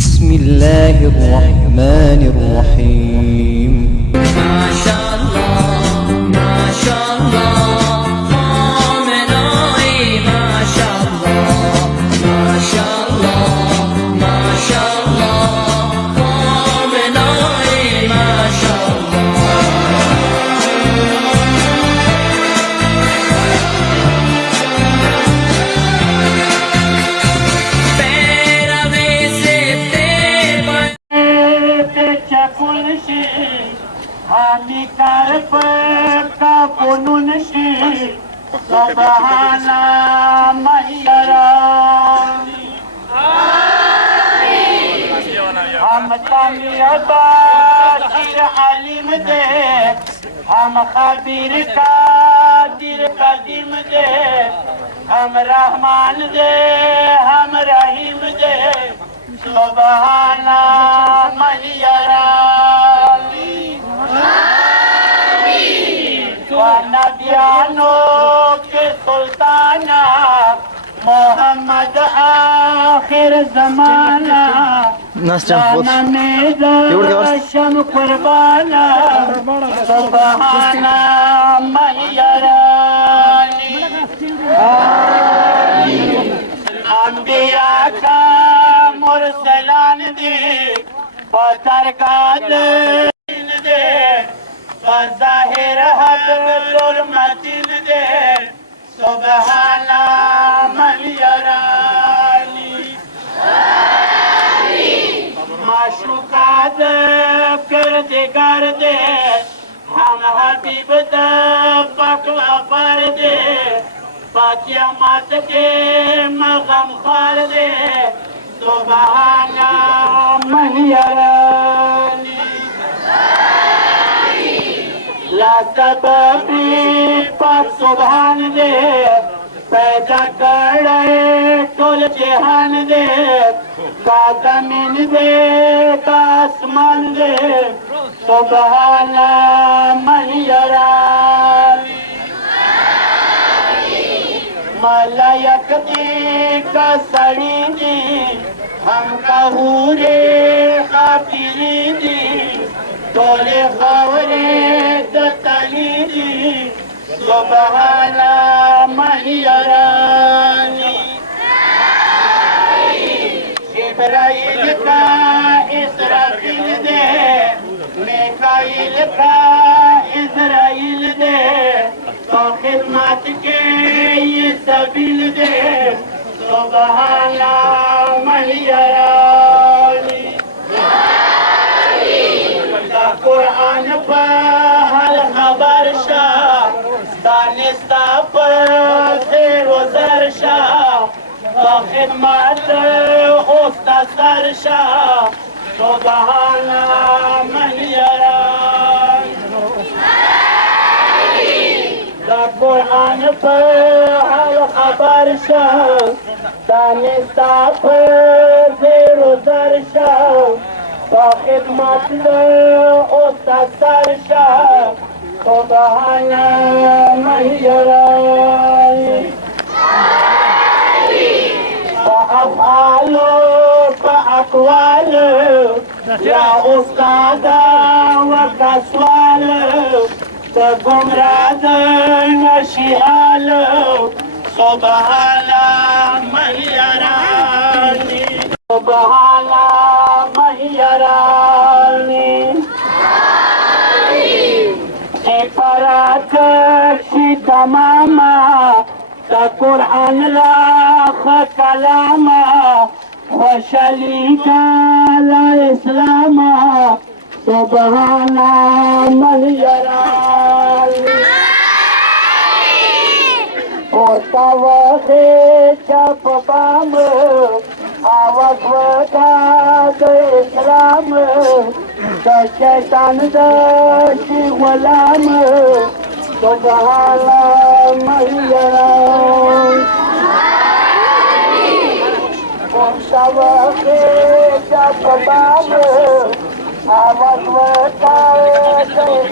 बिस्मिल्लाहिर्रहमानिर्रहीम। हम खबीर कादिर कदीम दे, हम रहमान दे, हम रहीम दे, सुबहाना मन यरानी। नबियानो के सुल्ताना मोहम्मद आखिर जमाना शम कुर्बाना सुबहाना मैयरानी। अंबिया का मुरसलान दे बदरगाह दे बज़ाहिर हक़ मतीन दे सुबहाना मैयरानी। माशूका किरदिगार दे हम हबीब दा पकवा पर दे बाक़ियामत के मग़म खार दे सुबहाना मैयरानी। ला सबबी पर सुभान दे पैदा करे कुल जहान दे का ज़मीन दे का आसमान दे सुबहाना मैयरानी। मलायक दी का सड़ी दी हम कहूरे खातिरी दी तोले खवरे दतली दी सुबहाना मैयरानी। जिब्राइल का इसराफील दे मीकाईल का इज़राइल दे तो खिदमत के ये सबील दे सुबहाना मैयरानी। कुरान पर हर खबर शाह दानिस्ता पर रोज़र शाह खिदमत मुख्तसर शाह सुबहाना मैयरानी। कुरान पर हर खबर शाह दानिस्ता पर रोज़र शाह खिदमत मुख्तसर शाह सुबहाना मैयरानी। अफ़आलो अक़वाल या उस्ताद व कसवाल गुमराह नशिहाल सुबहाना मैयरानी। सुबहाना मैयरानी। परात तमामा कुरान लाख कलामा वशली का ला इस्लामा सुबहाना मैयरानी। ओ तवखे चप बाम आवाज़ वदा इस्लाम शैतान दी गुलाम सुबहाना मैयरानी। तवखे चप बाम आवाज़ वदा इस्लाम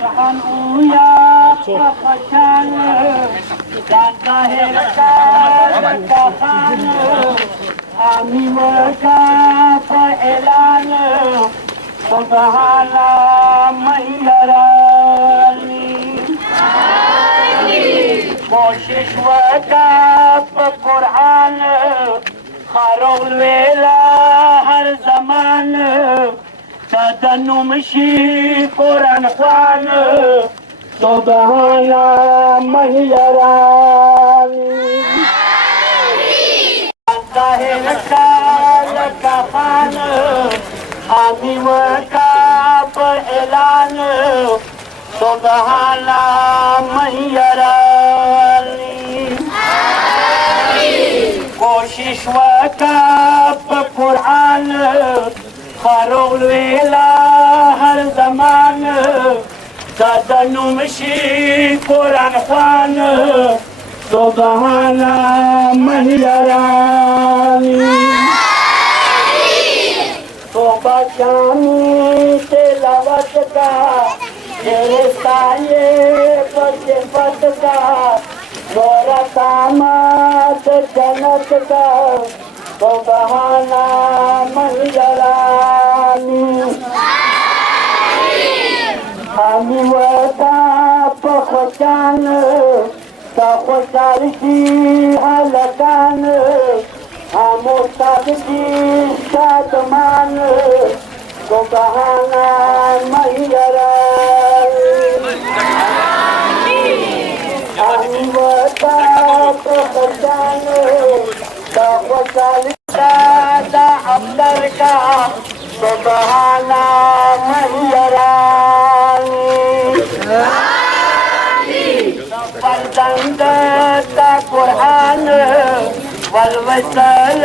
قرآن اویا پخشان جانتا ہے رکا رکا خان آمی ورکا پا اعلان سبحانا مہیرالی کوشش وکا پا قرآن خارول ویلا ہر زمان تدنو مشی قرآن خوان سبحانا مہیرالی ظاہر کا لکا خان حامی وکا پا اعلان سبحانا مہیرالی کوشش وکا پا قرآن خارول ویلا ہر زمان تدنو مشی قرآن خوان سبحانا مہیرالی توبہ شامی تلاوت کا تیرے سائے پر صفت کا نورا داماد جنت کا سبحانا مہیرالی حامی ودا پخشان تا خوشحال کی حلقان آموزاد کی شادمان سبحانا مہیرالی حامی ودا پخشان تا خوشحال دا افضل کا سبحانا مہیرالی فرزند تا قرآن والوصل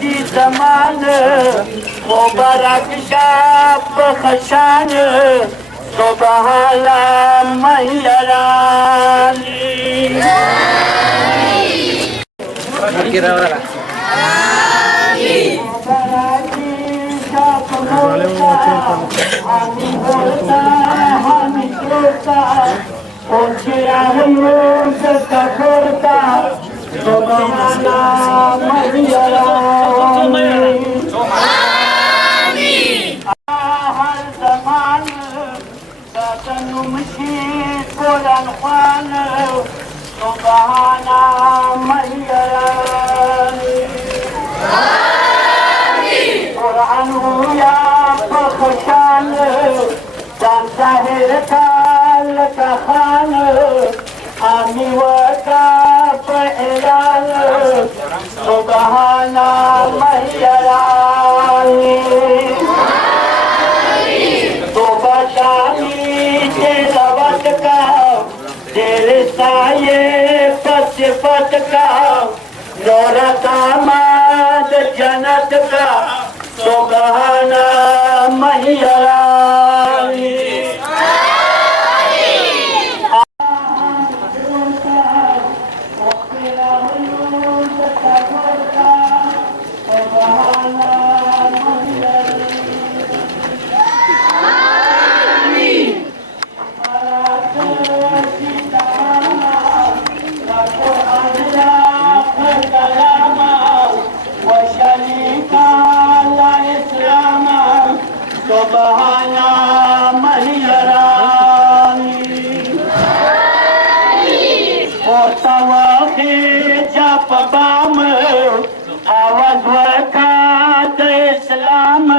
دی زمان مبارک شاب خشان سبحانا مہیرالی سبحانا مہیرالی ہر زمان تدنو مشی قرآن خوان سبحانا مہیرالی قرآن ہویا پخشان جان ظاہر کا لکا خان آمی وکا پا اعلان سبحانا مہیرالی توبہ شامی تلاوت کا تیرے سائے پر صفت کا نورا داماد جنت کا سبحانا مہیرالی سبحانا مہیرالی ہوتا واقع جب بام آواز وکات اسلام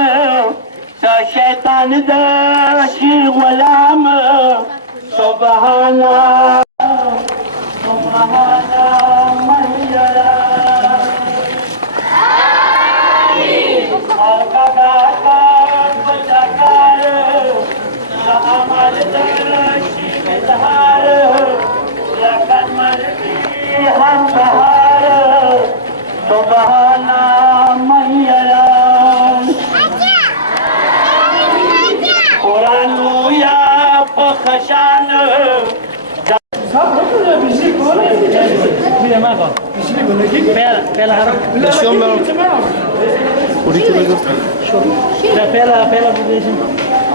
تا شیطان داشی غلام سبحانا سبحانا مہیرالی آقا داتا عمل درشی مظہار لکن مرضی ہم بہار سبحانا مہیرالی قرآن ہویا پخشان Pela harap. Pela. Pela.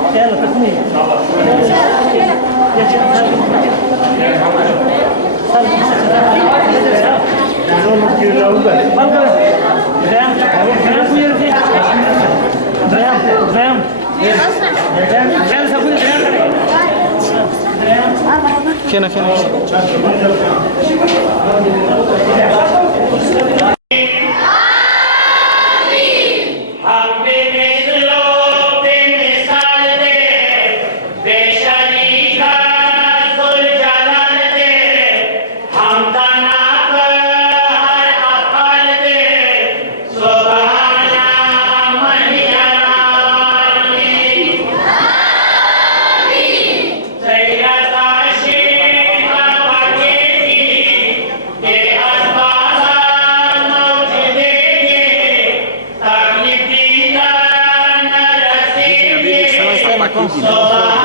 खेना खेना Aqui,